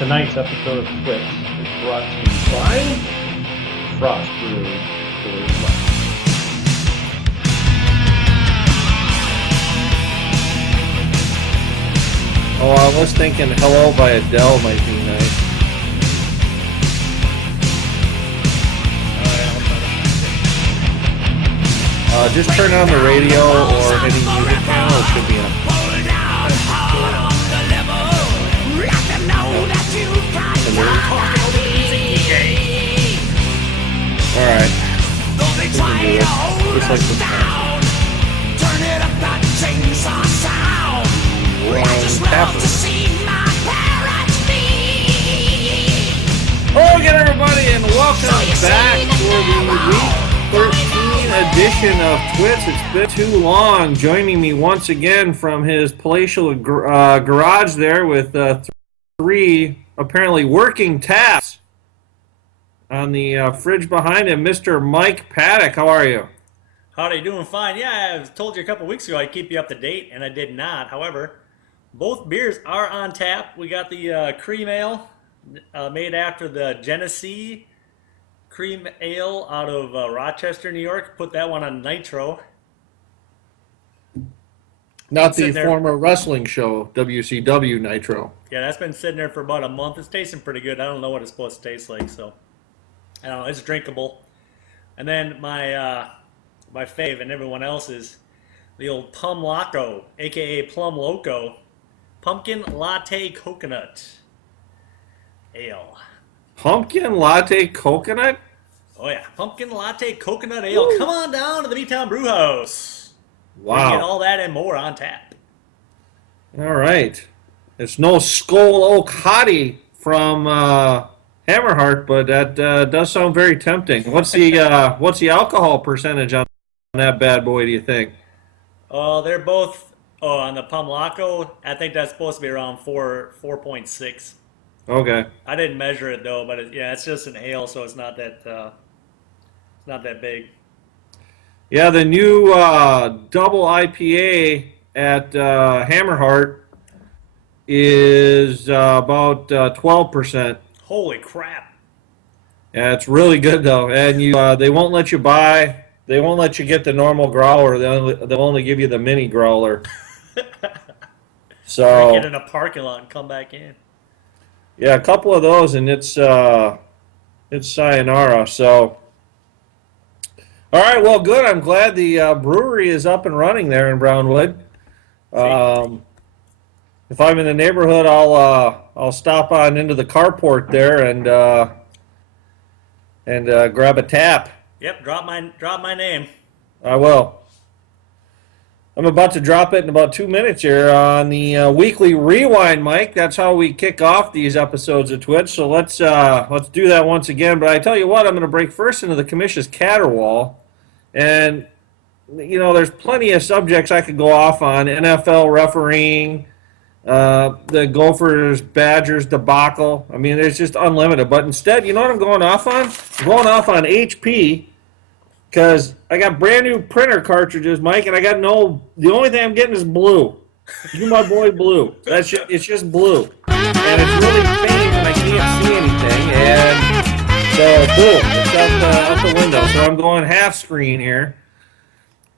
Tonight's episode of TWITS is brought to you by Frost Brewery Coors Light. Oh, I was thinking Hello by Adele might be nice. Just turn on the radio or any music channel, it should be on. Alright. We can do this. Just like this time. Turn it up, that chainsaw sound. I just love to see my parents bleed. Hello again, everybody, and welcome back for the Week 13 edition of TWITS. It's been too long. Joining me once again from his palatial garage there with three apparently working taps on the fridge behind him, Mr. Mike Paddock. How are you? Howdy, doing fine. Yeah, I told you a couple weeks ago I'd keep you up to date, and I did not. However, both beers are on tap. We got the cream ale made after the Genesee cream ale out of Rochester, New York. Put that one on nitro. Not the former wrestling show, WCW Nitro. Yeah, that's been sitting there for about a month. It's tasting pretty good. I don't know what it's supposed to taste like, so I don't know. It's drinkable. And then my fave and everyone else's, the old Plum Loco, aka Plum Loco, pumpkin latte coconut ale. Pumpkin latte coconut? Oh yeah, pumpkin latte coconut ale. Woo. Come on down to the B-Town Brew House. Wow. Get all that and more on tap. All right. It's no Skull Oak Hottie from Hammerheart, but that does sound very tempting. What's the alcohol percentage on that bad boy, do you think? Oh, they're both on the Plum Loco. I think that's supposed to be around 4.6. Okay. I didn't measure it though, but it's just an ale, so it's not that big. Yeah, the new double IPA at Hammerheart is about 12%. Holy crap! Yeah, it's really good though, and they won't let you buy. They won't let you get the normal growler. They'll only give you the mini growler. So get in a parking lot and come back in. Yeah, a couple of those, and it's sayonara. So, all right, well, good. I'm glad the brewery is up and running there in Brownwood. If I'm in the neighborhood, I'll stop on into the carport there and grab a tap. Yep, drop my name. I will. I'm about to drop it in about 2 minutes here on the weekly rewind, Mike. That's how we kick off these episodes of Twitch. So let's do that once again. But I tell you what, I'm going to break first into the Commission's caterwaul, and there's plenty of subjects I could go off on: NFL refereeing, the Gophers Badgers debacle. I mean, it's just unlimited. But instead, you know what I'm going off on? I'm going off on HP. Because I got brand new printer cartridges, Mike, and the only thing I'm getting is blue. You my boy blue. It's just blue. And it's really faint and I can't see anything. And so, boom, it's out the window. So I'm going half screen here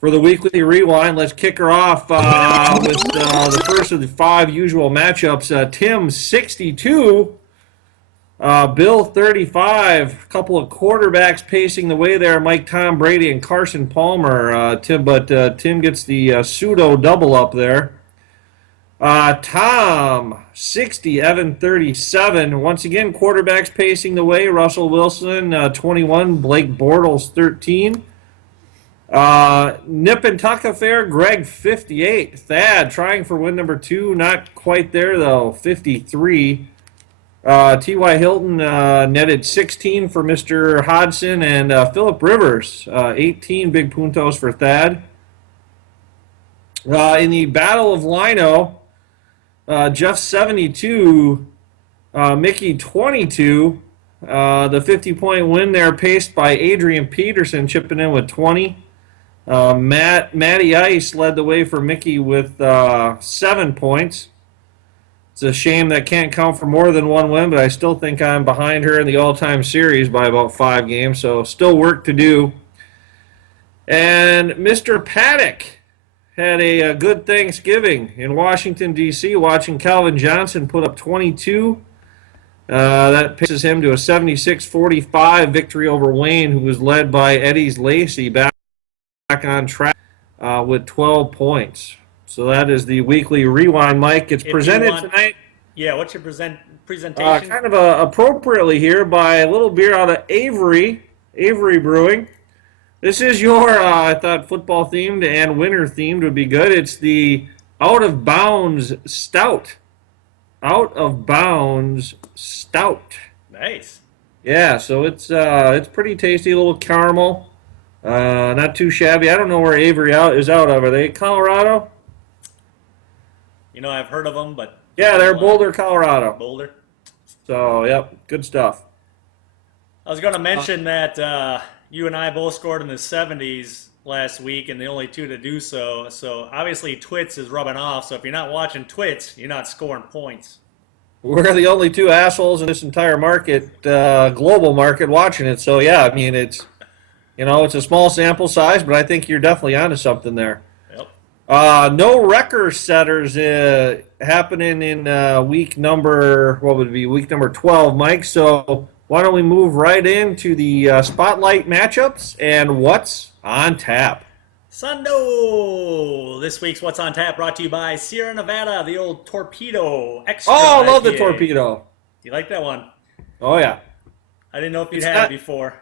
for the weekly rewind. Let's kick her off with the first of the 5 usual matchups. Tim, 62. Bill, 35. A couple of quarterbacks pacing the way there. Mike, Tom Brady, and Carson Palmer. Tim gets the pseudo double up there. Tom, 60. Evan, 37. Once again, quarterbacks pacing the way. Russell Wilson, 21. Blake Bortles, 13. Nip and Tuck affair. Greg, 58. Thad trying for win number 2. Not quite there though. 53. T.Y. Hilton netted 16 for Mr. Hodson, and Phillip Rivers, 18 big puntos for Thad. In the Battle of Lino, Jeff 72, Mickey 22. The 50-point win there paced by Adrian Peterson, chipping in with 20. Matty Ice led the way for Mickey with 7 points. It's a shame that can't count for more than one win, but I still think I'm behind her in the all-time series by about 5 games, so still work to do. And Mr. Paddock had a good Thanksgiving in Washington, D.C., watching Calvin Johnson put up 22. That pisses him to a 76-45 victory over Wayne, who was led by Eddie's Lacey back on track with 12 points. So that is the weekly rewind, Mike. It's presented tonight. Yeah, what's your presentation? Kind of appropriately here by a little beer out of Avery Brewing. This is your, I thought football themed and winter themed would be good. It's the Out of Bounds Stout. Out of Bounds Stout. Nice. Yeah, so it's pretty tasty, a little caramel. Not too shabby. I don't know where Avery is out of. Are they Colorado? You know, I've heard of them, but... Yeah, they're Boulder, Colorado. Boulder. So, yep, good stuff. I was going to mention that you and I both scored in the 70s last week, and the only two to do so. So, obviously, TWITS is rubbing off. So, if you're not watching TWITS, you're not scoring points. We're the only two assholes in this entire market, global market, watching it. So, yeah, I mean, it's a small sample size, but I think you're definitely onto something there. Yep. No record setters happening in week number 12, Mike. So why don't we move right into the spotlight matchups and what's on tap? Sondo! This week's What's on Tap brought to you by Sierra Nevada, the old Torpedo Extra. Oh, I love the IPA. Torpedo. You like that one? Oh, yeah. I didn't know if you'd had it before.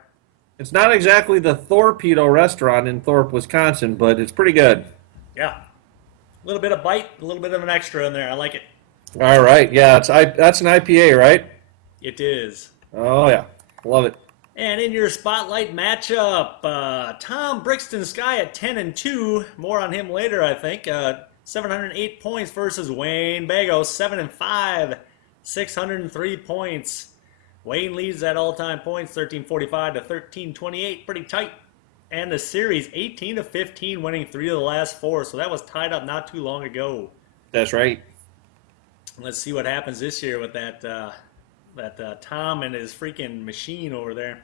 It's not exactly the Torpedo restaurant in Thorpe, Wisconsin, but it's pretty good. Yeah. A little bit of bite, a little bit of an extra in there. I like it. All right. Yeah, that's an IPA, right? It is. Oh, yeah. Love it. And in your spotlight matchup, Tom Brixton Sky at 10-2. More on him later, I think. 708 points versus Wayne Bagos, 7-5, 603 points. Wayne leads at all-time points, 1345 to 1328, pretty tight. And the series, 18-15, winning 3 of the last 4. So that was tied up not too long ago. That's right. Let's see what happens this year with that Tom and his freaking machine over there.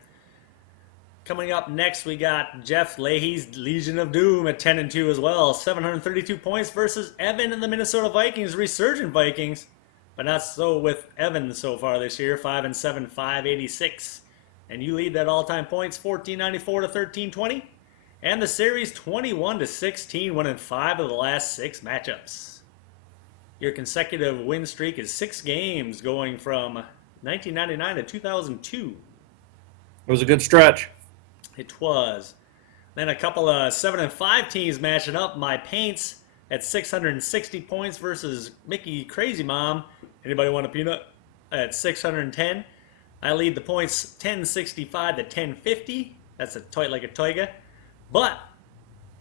Coming up next, we got Jeff Leahy's Legion of Doom at 10-2 as well. 732 points versus Evan and the Minnesota Vikings, resurgent Vikings. But not so with Evan so far this year, 5-7, 586. And you lead that all-time points, 1494 to 1320. And the series 21-16, winning 5 of the last 6 matchups. Your consecutive win streak is 6 games, going from 1999 to 2002. It was a good stretch. It was. Then a couple of 7-5 teams matching up. My Paints at 660 points versus Mickey Crazy Mom. Anybody want a peanut? At 610. I lead the points 1065 to 1050. That's a toy like a toiga. But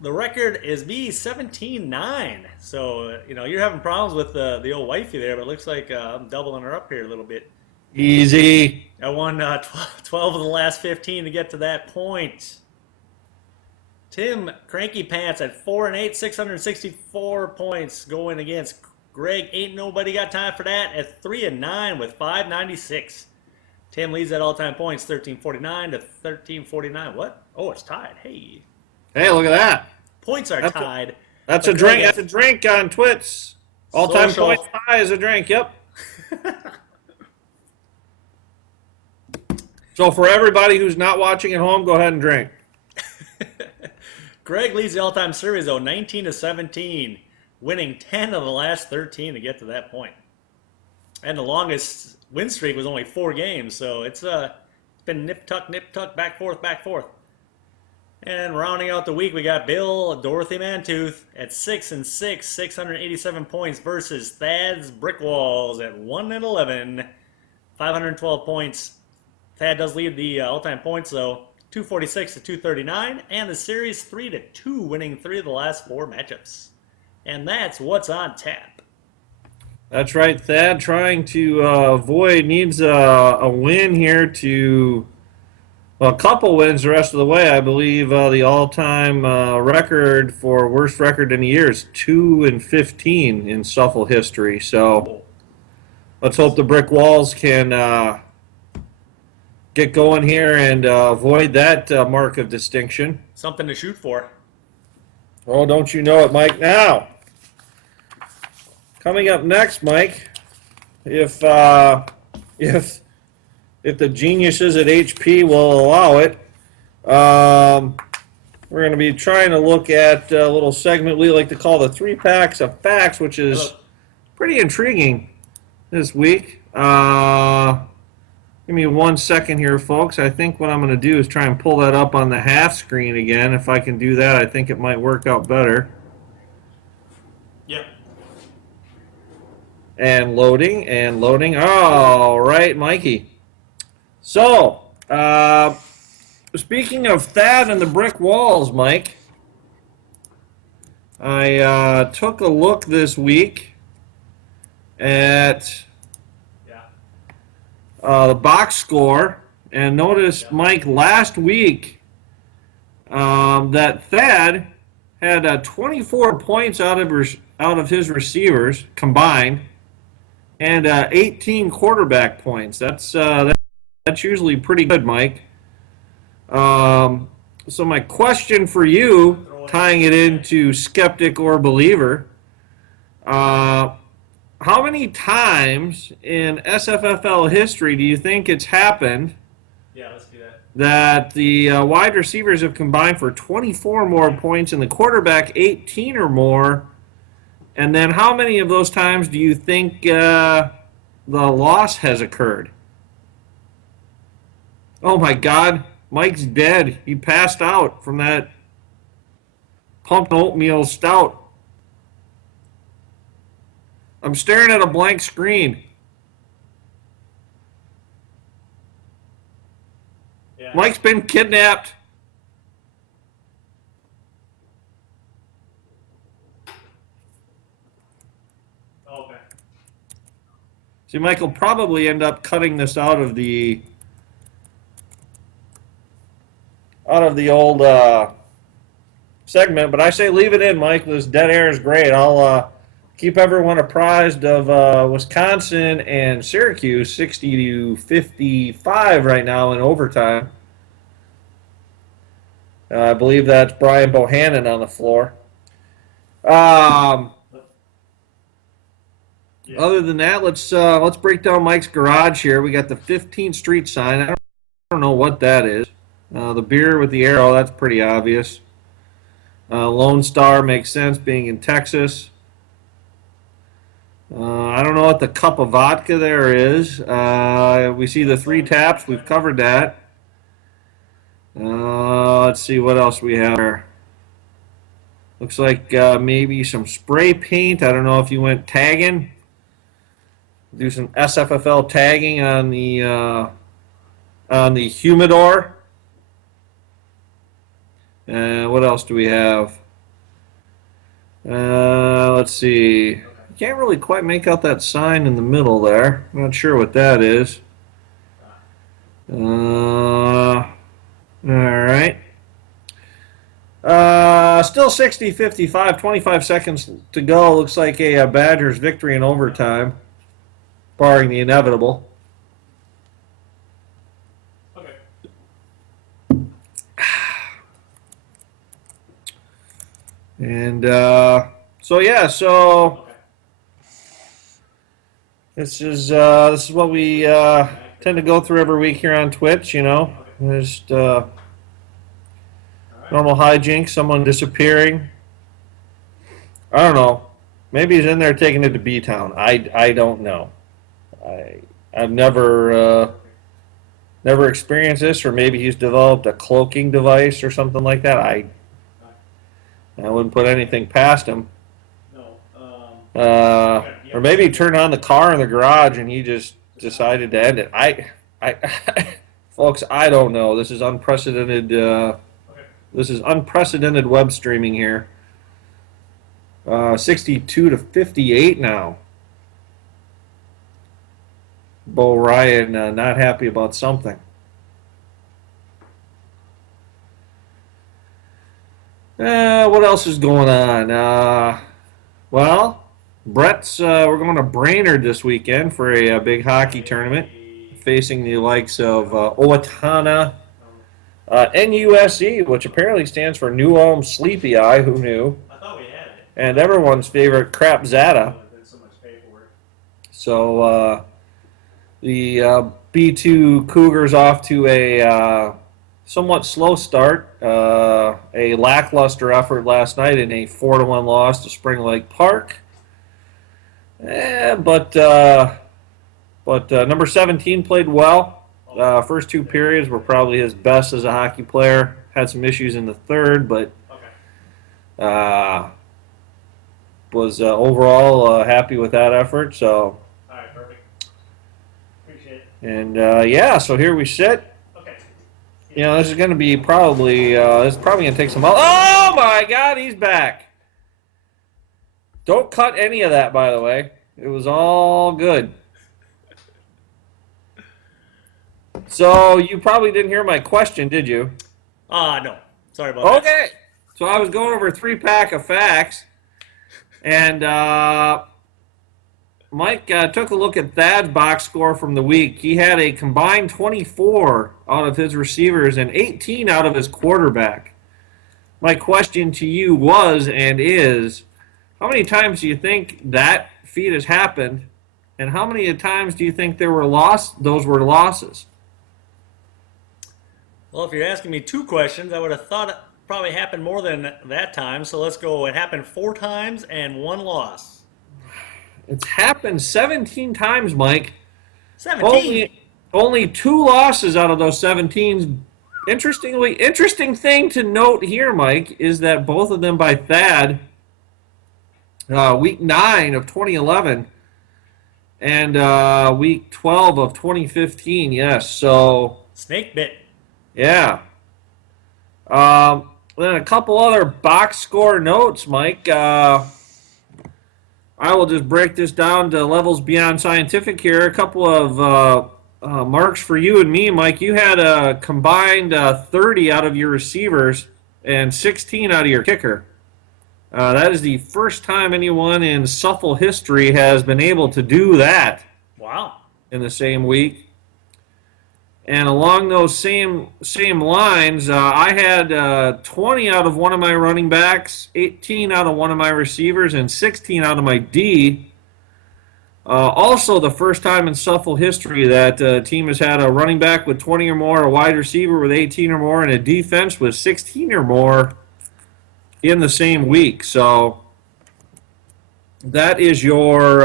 the record is me 17-9. So, you're having problems with the old wifey there, but it looks like I'm doubling her up here a little bit. Easy. I won 12 of the last 15 to get to that point. Tim Cranky Pants at 4-8, 664 points going against Greg. Ain't nobody got time for that at 3-9 with 596. Tim leads at all-time points, 1349 to 1349. What? Oh, it's tied. Hey. Hey, look at that. Points are tied. That's a drink. That's a drink on TWITS. All-time points tie is a drink. Yep. So for everybody who's not watching at home, go ahead and drink. Greg leads the all-time series, though, 19-17, winning 10 of the last 13 to get to that point. And the longest win streak was only 4 games, so it's been nip-tuck, back, forth. And rounding out the week, we got Bill Dorothy Mantooth at 6-6, 687 points versus Thad's Brickwalls at 1-11, 512 points. Thad does lead the all-time points, though, 246 to 239, and the series 3-2, winning 3 of the last 4 matchups. And that's what's on tap. That's right. Thad trying to needs a win here to a couple wins the rest of the way. I believe the all-time record for worst record in a year is 2-15 in Shuffle history. So let's hope the brick walls can get going here and avoid that mark of distinction. Something to shoot for. Oh, don't you know it, Mike? Now, coming up next, Mike, if the geniuses at HP will allow it, we're going to be trying to look at a little segment we like to call the 3 packs of facts, which is Hello. pretty intriguing this week. Give me 1 second here, folks. I think what I'm going to do is try and pull that up on the half screen again. If I can do that, I think it might work out better. Yep. And loading, and loading. All right, Mikey. So, speaking of Thad and the brick walls, Mike, I took a look this week at the box score and noticed, Mike, last week that Thad had 24 points out of his receivers combined, and 18 quarterback points. That's usually pretty good, Mike. So my question for you, tying it into skeptic or believer, how many times in SFFL history do you think it's happened Yeah, let's do that. that the wide receivers have combined for 24 more points and the quarterback 18 or more? And then how many of those times do you think the loss has occurred? Oh my God, Mike's dead. He passed out from that pumped oatmeal stout. I'm staring at a blank screen. Yeah. Mike's been kidnapped. Okay. See, Mike will probably end up cutting this out of the old segment, but I say leave it in, Mike. This dead air is great. I'll keep everyone apprised of Wisconsin and Syracuse 60-55 right now in overtime. I believe that's Brian Bohannon on the floor. Other than that, let's break down Mike's garage here. We got the 15th Street sign. I don't know what that is. The beer with the arrow, that's pretty obvious. Lone Star makes sense being in Texas. I don't know what the cup of vodka there is. We see the 3 taps. We've covered that. Let's see what else we have here. Looks like maybe some spray paint. I don't know if you went tagging. Do some SFFL tagging on the humidor. What else do we have? Let's see. Can't really quite make out that sign in the middle there. Not sure what that is. All right. Still 60-55, 25 seconds to go. Looks like a Badgers victory in overtime, barring the inevitable. Okay. And so this is what we tend to go through every week here on Twitch. You know, just normal hijinks, someone disappearing. I don't know. Maybe he's in there taking it to B-Town. I don't know. I've never experienced this, or maybe he's developed a cloaking device or something like that. I wouldn't put anything past him. No. Or maybe he turned on the car in the garage and he just decided to end it. Folks, I don't know. This is unprecedented. This is unprecedented web streaming here. 62-58 now. Bo Ryan not happy about something. What else is going on? Well, Brett's, we're going to Brainerd this weekend for a big hockey tournament, facing the likes of Owatonna, NUSE, which apparently stands for New Ulm Sleepy Eye. Who knew? I thought we had it. And everyone's favorite Crap Zata. So much paperwork. So the B2 Cougars off to a somewhat slow start. A lackluster effort last night in a 4-1 loss to Spring Lake Park. But number 17 played well. First two periods were probably his best as a hockey player. Had some issues in the third, but was overall happy with that effort. So. All right, perfect. Appreciate it. And so here we sit. Okay. You know, this is going to be probably this is probably going to take some. Oh my God, he's back! Don't cut any of that, by the way. It was all good. So you probably didn't hear my question, did you? No. Sorry about that. Okay. So I was going over a 3-pack of facts, and Mike took a look at Thad's box score from the week. He had a combined 24 out of his receivers and 18 out of his quarterback. My question to you was and is, how many times do you think that feat has happened, and how many times do you think those were losses? Well, if you're asking me 2 questions, I would have thought it probably happened more than that time. So let's go. It happened 4 times and 1 loss. It's happened 17 times, Mike. 17? Only 2 losses out of those 17. Interesting thing to note here, Mike, is that both of them by Thad, week 9 of 2011 and week 12 of 2015. Yes, so Snake bit. yeah. Then a couple other box score notes, Mike. I will just break this down to levels beyond scientific here. A couple of marks for you and me, Mike. You had a combined 30 out of your receivers and 16 out of your kicker. That is the first time anyone in Suffle history has been able to do that. Wow. In the same week. And along those same lines, I had 20 out of one of my running backs, 18 out of one of my receivers, and 16 out of my D. Also, the first time in Suffle history that a team has had a running back with 20 or more, a wide receiver with 18 or more, and a defense with 16 or more in the same week. So that is your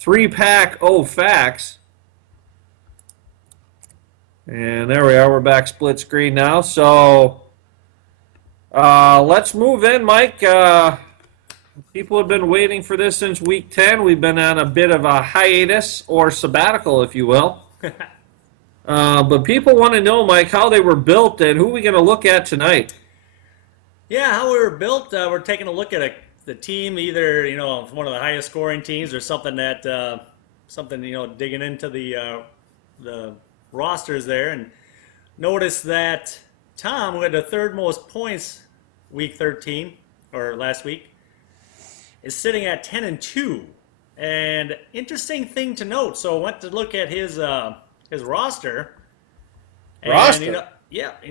3-pack facts. And there we are. We're back split screen now. So let's move in, Mike. People have been waiting for this since week 10. We've been on a bit of a hiatus or sabbatical, if you will. But people want to know, Mike, how they were built and who are we going to look at tonight? Yeah, how we were built. We're taking a look at the team, either one of the highest scoring teams or something that digging into the rosters there, and notice that Tom, who had the 3rd most points week 13 or last week, is sitting at 10-2. And interesting thing to note. So I went to look at his roster. And, how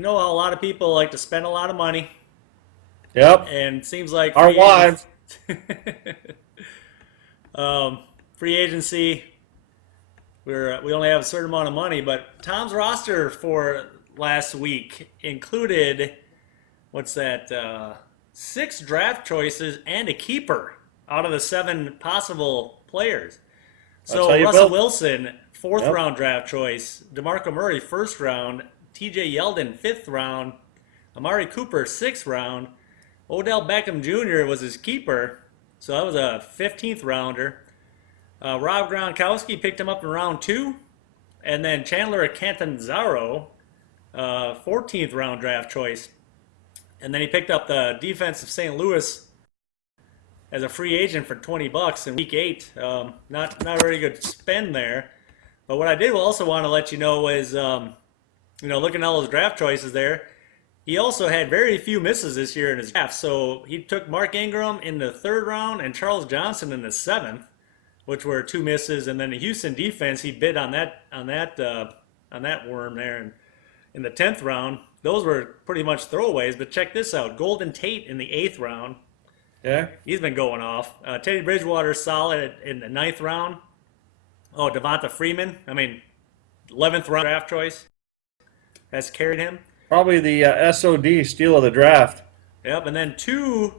a lot of people like to spend a lot of money. Yep. And it seems like our wives. Free agency. We only have a certain amount of money, but Tom's roster for last week included 6 draft choices and a keeper out of the 7 possible players. So Russell Wilson, 4th round draft choice, DeMarco Murray, 1st round, TJ Yeldon, 5th round, Amari Cooper, 6th round, Odell Beckham Jr. was his keeper, so that was a 15th rounder. Rob Gronkowski picked him up in round 2. And then Chandler Catanzaro, 14th round draft choice. And then he picked up the defense of St. Louis as a free agent for $20 in week 8. Not a very good spend there. But what I did also want to let you know is, looking at all those draft choices there, he also had very few misses this year in his draft. So he took Mark Ingram in the 3rd round and Charles Johnson in the 7th, which were 2 misses. And then the Houston defense, he bid on that worm there. And in the 10th round, those were pretty much throwaways. But check this out: Golden Tate in the 8th round. Yeah. He's been going off. Teddy Bridgewater solid in the 9th round. Oh, Devonta Freeman. 11th round draft choice has carried him. Probably the SOD steal of the draft. Yep, and then two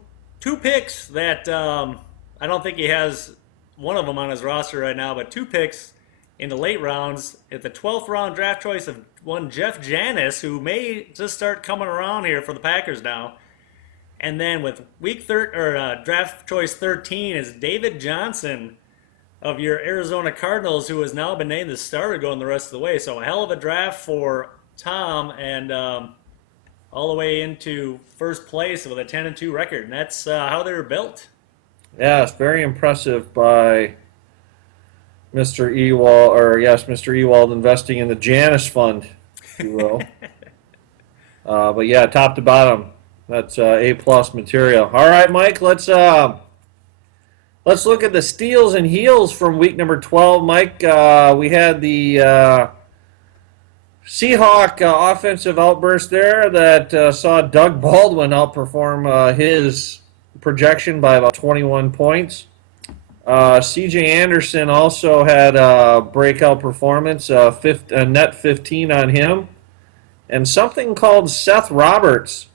picks that I don't think he has one of them on his roster right now, but 2 picks in the late rounds. At the 12th round draft choice of one Jeff Janis, who may just start coming around here for the Packers now. And then with draft choice 13 is David Johnson of your Arizona Cardinals, who has now been named the starter going the rest of the way. So a hell of a draft for Tom, and all the way into first place with a 10-2 record. And that's how they were built. Yeah, it's very impressive by Mr. Mr. Ewald investing in the Janus Fund, if you will. But yeah, top to bottom, that's A+ material. All right, Mike, let's look at the steals and heels from week number 12. Mike, we had the Seahawk offensive outburst there that saw Doug Baldwin outperform his projection by about 21 points. C.J. Anderson also had a breakout performance, a net 15 on him. And something called Seth Roberts,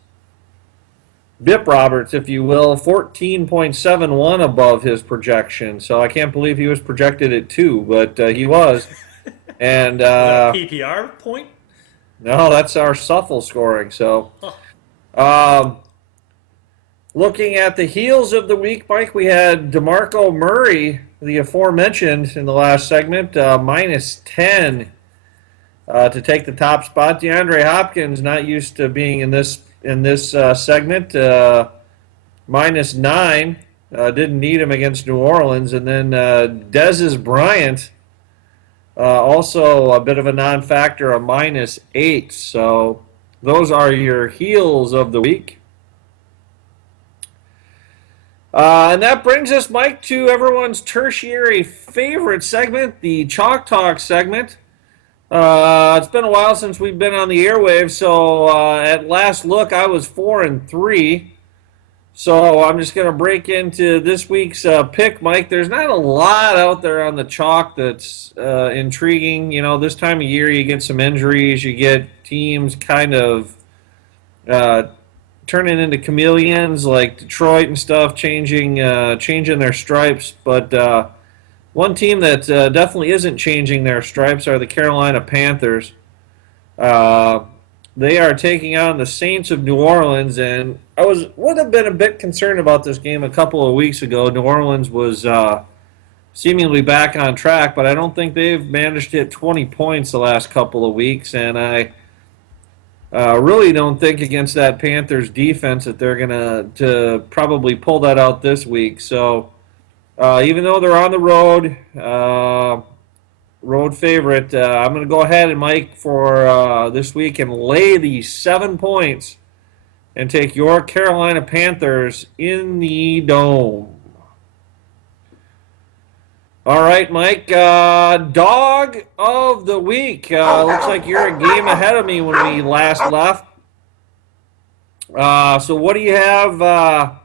Bip Roberts, if you will, 14.71 above his projection. So I can't believe he was projected at 2, but he was. And Is that a PPR point? no, that's our Suffle scoring. So, looking at the heels of the week, Mike, we had DeMarco Murray, the aforementioned in the last segment, minus 10 to take the top spot. DeAndre Hopkins, not used to being in this segment, minus 9. Didn't need him against New Orleans. And then Dez Bryant, also a bit of a non-factor, a minus 8. So those are your heels of the week. And that brings us, Mike, to everyone's tertiary favorite segment, the Chalk Talk segment. It's been a while since we've been on the airwaves, so at last look, I was 4-3. So I'm just going to break into this week's pick, Mike. There's not a lot out there on the chalk that's intriguing. You know, this time of year you get some injuries, you get teams kind of turning into chameleons like Detroit and stuff, changing their stripes. But one team that definitely isn't changing their stripes are the Carolina Panthers. They are taking on the Saints of New Orleans, and I would have been a bit concerned about this game a couple of weeks ago. New Orleans was seemingly back on track, but I don't think they've managed to hit 20 points the last couple of weeks, and I really don't think against that Panthers defense that they're going to probably pull that out this week. So even though they're on the road, road favorite, I'm going to go ahead and, Mike, for this week and lay the 7 points and take your Carolina Panthers in the Dome. All right, Mike, dog of the week. Looks like you're a game ahead of me when we last left. So what do you have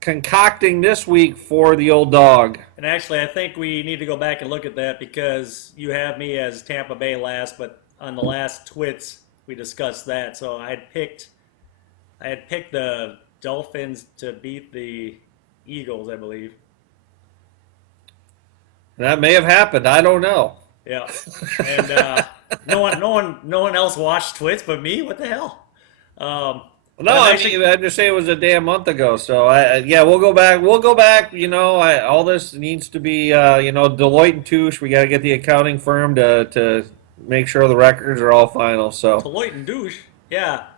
concocting this week for the old dog? And actually, I think we need to go back and look at that because you have me as Tampa Bay last, but on the last Twits, we discussed that. So I had picked the Dolphins to beat the Eagles, I believe. That may have happened. I don't know. Yeah, and no one else watched Twits but me. What the hell? No, I just say it was a damn month ago. So we'll go back. We'll go back. You know, all this needs to be Deloitte and Touche. We got to get the accounting firm to make sure the records are all final. So Deloitte and Douche, yeah.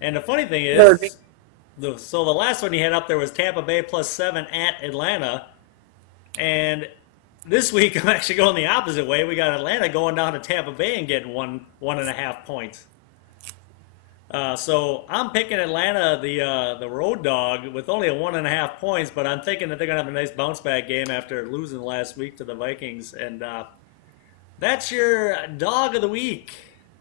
And the funny thing is, the last one you had up there was Tampa Bay +7 at Atlanta, and this week I'm actually going the opposite way. We got Atlanta going down to Tampa Bay and getting 1.5 points. So I'm picking Atlanta, the road dog, with only a 1.5 points, but I'm thinking that they're gonna have a nice bounce back game after losing last week to the Vikings, and that's your dog of the week.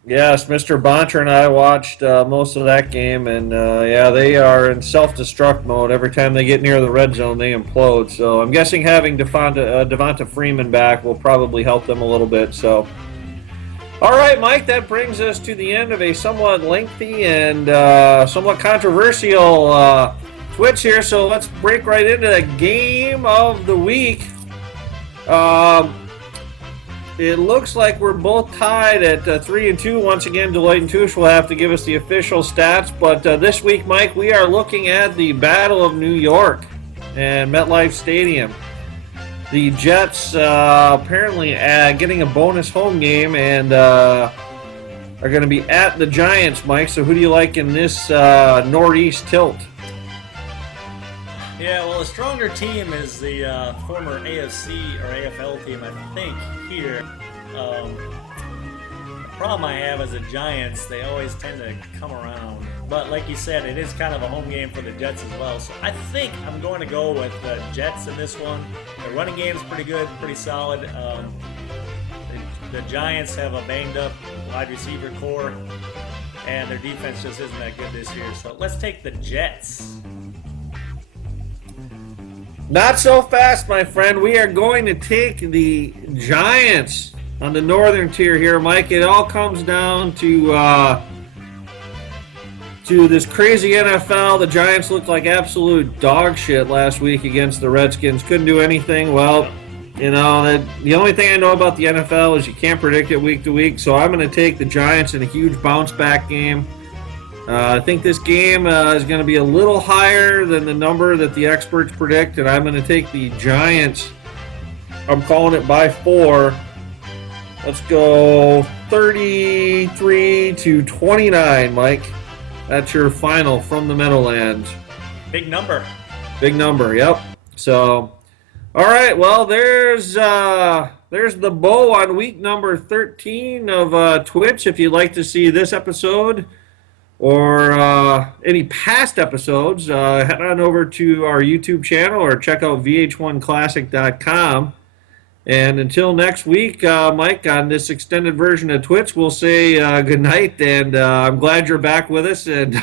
Yes, Mr. Bonter and I watched most of that game, and yeah, they are in self-destruct mode. Every time they get near the red zone, they implode. So I'm guessing having Devonta Freeman back will probably help them a little bit. So, all right, Mike, that brings us to the end of a somewhat lengthy and somewhat controversial Twitch here. So let's break right into the game of the week. It looks like we're both tied at 3-2. Once again, Deloitte and Touche will have to give us the official stats. But this week, Mike, we are looking at the Battle of New York and MetLife Stadium. The Jets apparently getting a bonus home game and are going to be at the Giants, Mike. So who do you like in this Northeast tilt? Yeah, well, the stronger team is the former AFC or AFL team, I think, here. The problem I have is the Giants, they always tend to come around. But like you said, it is kind of a home game for the Jets as well. So I think I'm going to go with the Jets in this one. The running game is pretty good, pretty solid. The Giants have a banged-up wide receiver core, and their defense just isn't that good this year. So let's take the Jets. Not so fast, my friend. We are going to take the Giants on the northern tier here, Mike. It all comes down to this crazy NFL. The Giants looked like absolute dog shit last week against the Redskins. Couldn't do anything. Well, you know, the only thing I know about the NFL is you can't predict it week to week. So I'm going to take the Giants in a huge bounce back game. I think this game is going to be a little higher than the number that the experts predict, and I'm going to take the Giants. I'm calling it by 4. Let's go 33-29, Mike. That's your final from the Meadowlands. Big number. Big number, yep. So, all right, well, there's the bow on week number 13 of Twitch. If you'd like to see this episode or any past episodes, head on over to our YouTube channel or check out vh1classic.com. And until next week, Mike, on this extended version of Twitch, we'll say good night. And I'm glad you're back with us. And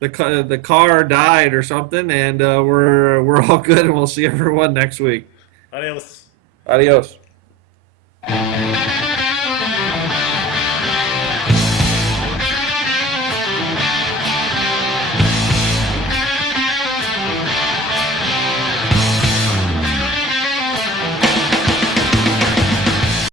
the car died or something, and we're all good. And we'll see everyone next week. Adios. Adios.